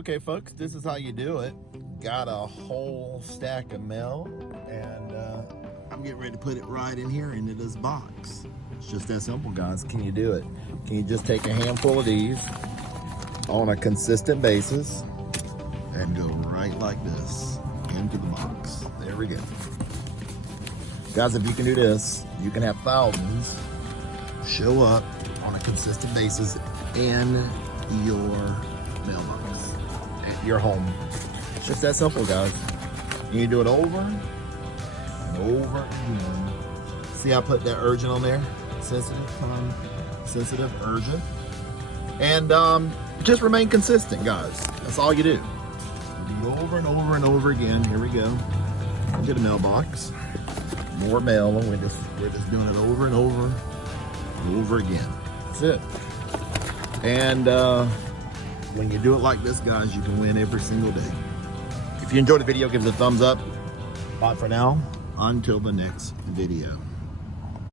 Okay, folks, this is how you do it. Got a whole stack of mail, and I'm getting ready to put it right in here into this box. It's just that simple, guys. Can you do it? Can you just take a handful of these on a consistent basis and go right like this into the box? There we go. Guys, if you can do this, you can have thousands show up on a consistent basis in your mailbox at your home. It's just that simple, guys. You do it over and over again. See, I put that urgent on there. Sensitive, urgent. And just remain consistent, guys. That's all you do. Do over and over and over again. Here we go. Into the mailbox. More mail. We're just doing it over and over and over again. That's it. And when you do it like this, guys, you can win every single day. If you enjoyed the video, give it a thumbs up. Bye for now. Until the next video.